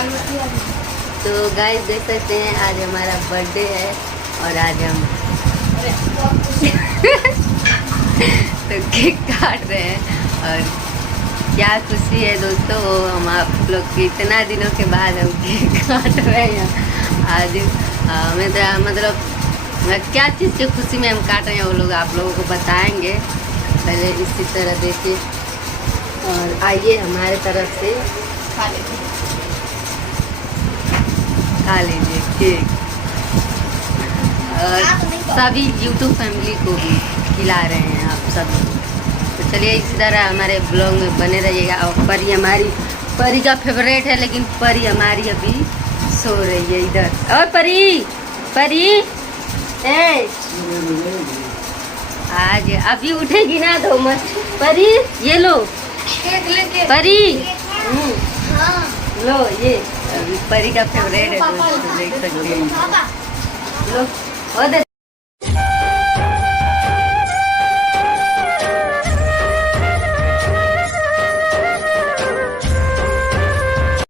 तो गाइस देख सकते हैं आज हमारा बर्थडे है और आज हम तो केक काट रहे हैं और क्या खुशी है दोस्तों, वो हम आप लोग के इतना दिनों के बाद हम केक काट रहे हैं आज। हमें तो मतलब क्या चीज़ की खुशी में हम काट रहे हैं वो लोग आप लोगों को बताएंगे। पहले इसी तरह देखिए और आइए हमारे तरफ से खा लीजिए केक और सभी YouTube फैमिली को भी खिला रहे हैं आप सभी। तो चलिए इसी तरह हमारे ब्लॉग में बने रहिएगा। और परी का फेवरेट है, लेकिन परी हमारी अभी सो रही है इधर। और परी ए आज अभी उठेगी ना तो मत परी, ये लो परी, लो ये परी का फेवरेट है, देख सकते हैं। लो और